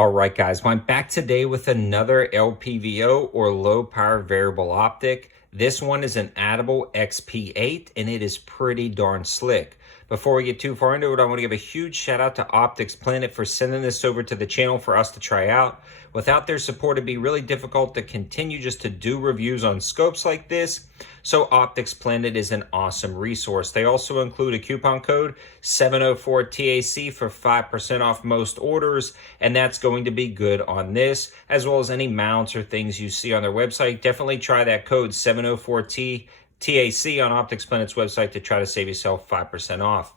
All right, guys, well, I'm back today with another LPVO or low power variable optic. This one is an Atibal XP8 and it is pretty darn slick. Before we get too far into it, I want to give a huge shout out to Optics Planet for sending this over to the channel for us to try out. Without their support, it'd be really difficult to continue just to do reviews on scopes like this. So Optics Planet is an awesome resource. They also include a coupon code 704TAC for 5% off most orders, and that's going to be good on this, as well as any mounts or things you see on their website. Definitely try that code 704TAC on Optics Planet's website to try to save yourself 5% off.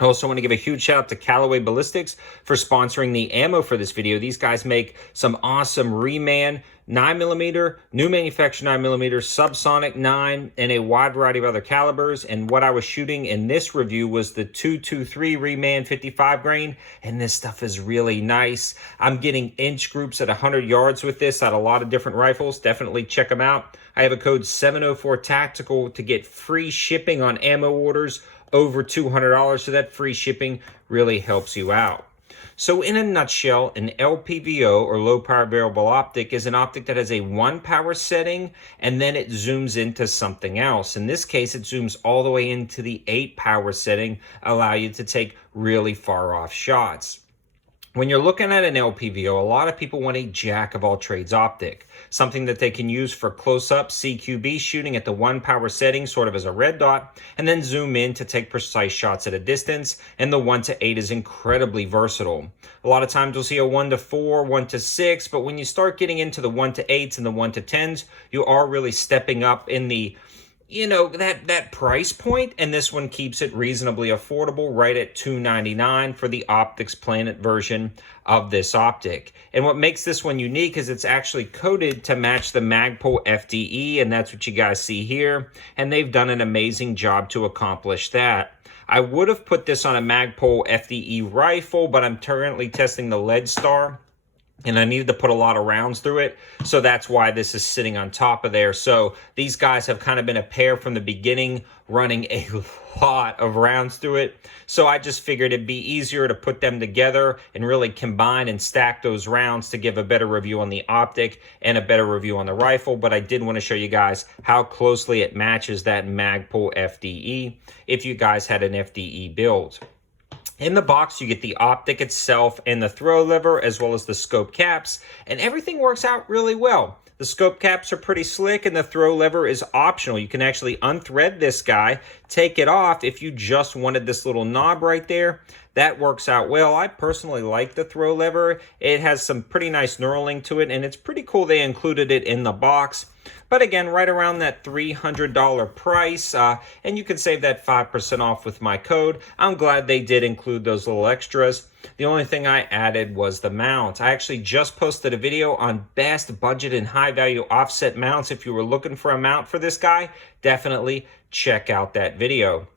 I also want to give a huge shout out to Callaway Ballistics for sponsoring the ammo for this video. These guys make some awesome reman 9mm, new manufactured 9mm, subsonic 9, and a wide variety of other calibers. And what I was shooting in this review was the 223 reman 55 grain, and this stuff is really nice. I'm getting inch groups at 100 yards with this at a lot of different rifles. Definitely check them out. I have a code 704 Tactical to get free shipping on ammo orders over $200, so that free shipping really helps you out. So in a nutshell, an LPVO or low power variable optic is an optic that has a 1 power setting and then it zooms into something else. In this case, it zooms all the way into the 8 power setting, allow you to take really far off shots. When you're looking at an LPVO, a lot of people want a jack of all trades optic, something that they can use for close-up CQB shooting at the 1 power setting, sort of as a red dot, and then zoom in to take precise shots at a distance, and the 1 to 8 is incredibly versatile. A lot of times you'll see a 1 to 4, 1 to 6, but when you start getting into the 1 to 8s and the 1 to 10s, you are really stepping up in the that price point, and this one keeps it reasonably affordable right at $299 for the Optics Planet version of this optic. And what makes this one unique is it's actually coded to match the Magpul FDE, and that's what you guys see here, and they've done an amazing job to accomplish that. I would have put this on a Magpul FDE rifle, but I'm currently testing the Lead Star, and I needed to put a lot of rounds through it, so that's why this is sitting on top of there. So these guys have kind of been a pair from the beginning, running a lot of rounds through it. So I just figured it'd be easier to put them together and really combine and stack those rounds to give a better review on the optic and a better review on the rifle. But I did want to show you guys how closely it matches that Magpul FDE if you guys had an FDE build. In the box, you get the optic itself and the throw lever, as well as the scope caps, and everything works out really well. The scope caps are pretty slick, and the throw lever is optional. You can actually unthread this guy, take it off if you just wanted this little knob right there. That works out well. I personally like the throw lever. It has some pretty nice knurling to it, and it's pretty cool they included it in the box. But again, right around that $300 price, and you can save that 5% off with my code. I'm glad they did include those little extras. The only thing I added was the mount. I actually just posted a video on best budget and high value offset mounts. If you were looking for a mount for this guy, definitely check out that video.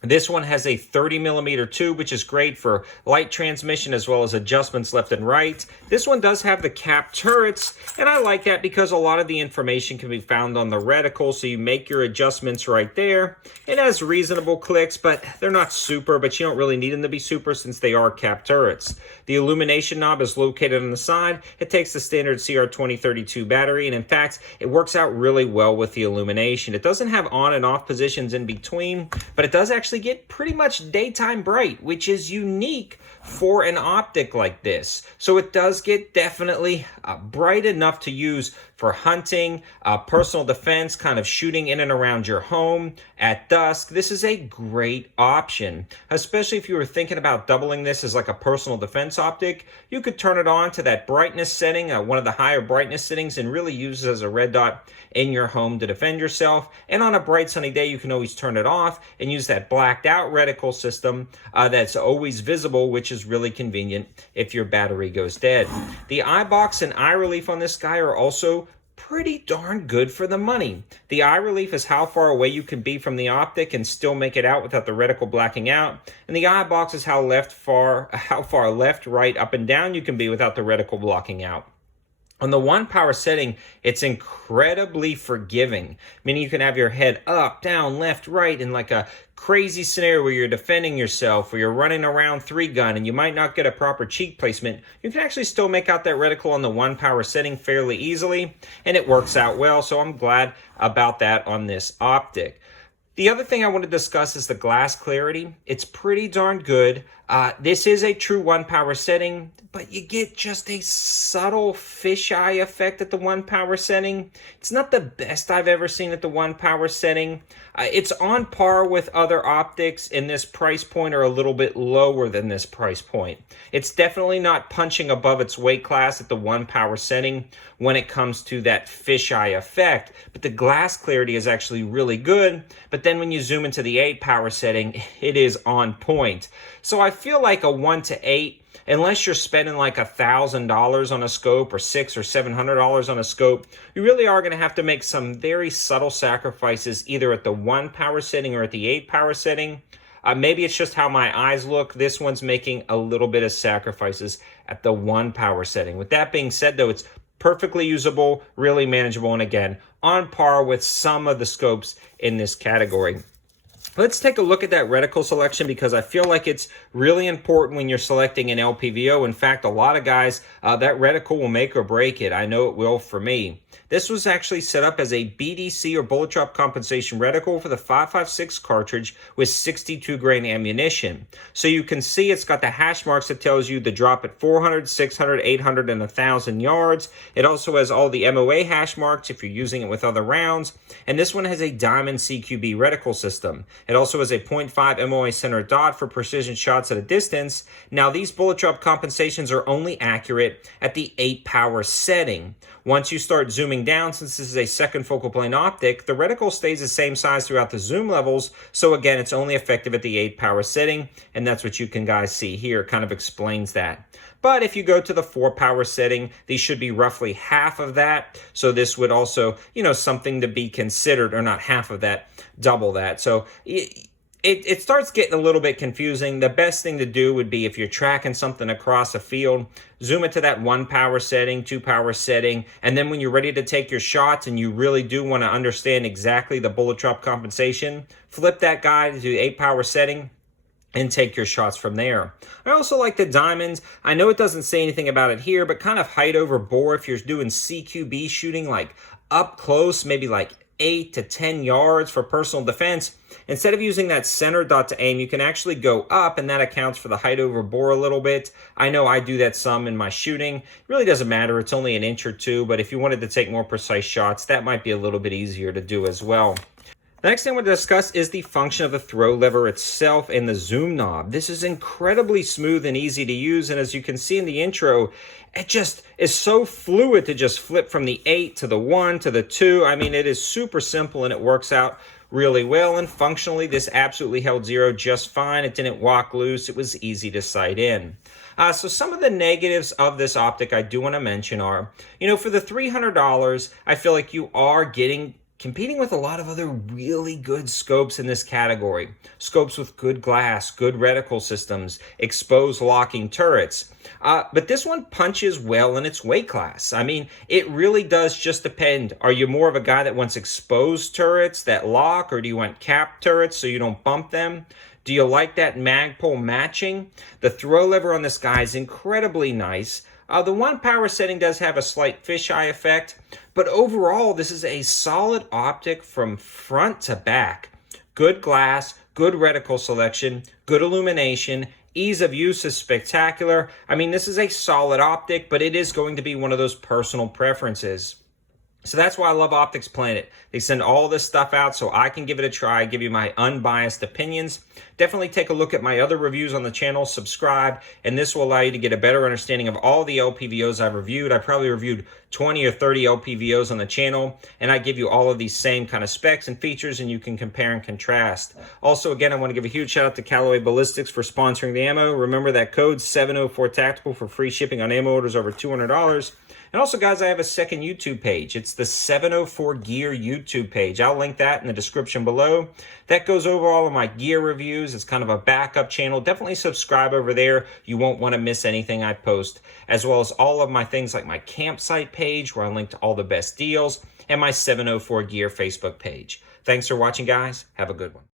This one has a 30mm tube, which is great for light transmission as well as adjustments left and right. This one does have the cap turrets, and I like that because a lot of the information can be found on the reticle, so you make your adjustments right there. It has reasonable clicks, but they're not super, but you don't really need them to be super since they are cap turrets. The illumination knob is located on the side. It takes the standard CR2032 battery, and in fact, it works out really well with the illumination. It doesn't have on and off positions in between, but it does actually get pretty much daytime bright, which is unique for an optic like this. So it does get definitely bright enough to use for hunting, personal defense, kind of shooting in and around your home at dusk. This is a great option, especially if you were thinking about doubling this as like a personal defense optic. You could turn it on to that brightness setting, one of the higher brightness settings, and really use it as a red dot in your home to defend yourself. And on a bright sunny day, you can always turn it off and use that blacked out reticle system that's always visible, which is really convenient if your battery goes dead. The eye box and eye relief on this guy are also pretty darn good for the money. The eye relief is how far away you can be from the optic and still make it out without the reticle blacking out. And the eye box is how far left, right, up, and down you can be without the reticle blocking out. On the 1 power setting, it's incredibly forgiving, meaning you can have your head up, down, left, right in like a crazy scenario where you're defending yourself or you're running around 3-gun and you might not get a proper cheek placement. You can actually still make out that reticle on the 1 power setting fairly easily, and it works out well, so I'm glad about that on this optic. The other thing I want to discuss is the glass clarity. It's pretty darn good. This is a true 1 power setting, but you get just a subtle fisheye effect at the 1 power setting. It's not the best I've ever seen at the 1 power setting. It's on par with other optics in this price point or a little bit lower than this price point. It's definitely not punching above its weight class at the 1 power setting when it comes to that fisheye effect, but the glass clarity is actually really good. But then when you zoom into the 8 power setting, it is on point. So I feel like a 1 to 8, unless you're spending like $1,000 on a scope or $600 or $700 on a scope, you really are going to have to make some very subtle sacrifices either at the 1 power setting or at the 8 power setting. Maybe it's just how my eyes look. This one's making a little bit of sacrifices at the 1 power setting. With that being said, though, it's perfectly usable, really manageable, and again, on par with some of the scopes in this category. Let's take a look at that reticle selection because I feel like it's really important when you're selecting an LPVO. In fact, a lot of guys, that reticle will make or break it. I know it will for me. This was actually set up as a BDC or bullet drop compensation reticle for the 5.56 cartridge with 62 grain ammunition. So you can see it's got the hash marks that tells you the drop at 400, 600, 800, and 1,000 yards. It also has all the MOA hash marks if you're using it with other rounds. And this one has a diamond CQB reticle system. It also has a 0.5 MOA center dot for precision shots at a distance. Now these bullet drop compensations are only accurate at the 8 power setting. Once you start zooming down, since this is a second focal plane optic, the reticle stays the same size throughout the zoom levels. So again, it's only effective at the 8 power setting, and that's what you can guys see here. It kind of explains that. But if you go to the 4 power setting, these should be roughly half of that. So this would also, something to be considered, or not half of that, double that. So it starts getting a little bit confusing. The best thing to do would be if you're tracking something across a field, zoom it to that 1 power setting, 2 power setting, and then when you're ready to take your shots and you really do want to understand exactly the bullet drop compensation, flip that guy to the 8 power setting and take your shots from there. I also like the diamonds. I know it doesn't say anything about it here, but kind of height over bore if you're doing CQB shooting, like up close, maybe like 8 to 10 yards for personal defense. Instead of using that center dot to aim, you can actually go up, and that accounts for the height over bore a little bit. I know I do that some in my shooting. It really doesn't matter. It's only an inch or two, but if you wanted to take more precise shots, that might be a little bit easier to do as well. The next thing we're going to discuss is the function of the throw lever itself and the zoom knob. This is incredibly smooth and easy to use, and as you can see in the intro, it just is so fluid to just flip from the 8 to the 1 to the 2. I mean, it is super simple and it works out really well, and functionally this absolutely held zero just fine. It didn't walk loose. It was easy to sight in. So some of the negatives of this optic I do want to mention are, for the $300, I feel like you are competing with a lot of other really good scopes in this category. Scopes with good glass, good reticle systems, exposed locking turrets. But this one punches well in its weight class. I mean, it really does just depend. Are you more of a guy that wants exposed turrets that lock, or do you want capped turrets so you don't bump them? Do you like that magpul matching? The throw lever on this guy is incredibly nice. The 1 power setting does have a slight fisheye effect, but overall, this is a solid optic from front to back. Good glass, good reticle selection, good illumination, ease of use is spectacular. I mean, this is a solid optic, but it is going to be one of those personal preferences. So that's why I love Optics Planet. They send all this stuff out so I can give it a try, give you my unbiased opinions. Definitely take a look at my other reviews on the channel, subscribe, and this will allow you to get a better understanding of all the LPVOs I've reviewed. I probably reviewed 20 or 30 LPVOs on the channel, and I give you all of these same kind of specs and features, and you can compare and contrast. Also, again, I want to give a huge shout out to Callaway Ballistics for sponsoring the ammo. Remember that code 704TACTICAL for free shipping on ammo orders over $200. And also, guys, I have a second YouTube page. It's the 704 Gear YouTube page. I'll link that in the description below. That goes over all of my gear reviews. It's kind of a backup channel. Definitely subscribe over there. You won't want to miss anything I post, as well as all of my things like my campsite page where I link to all the best deals, and my 704 Gear Facebook page. Thanks for watching, guys. Have a good one.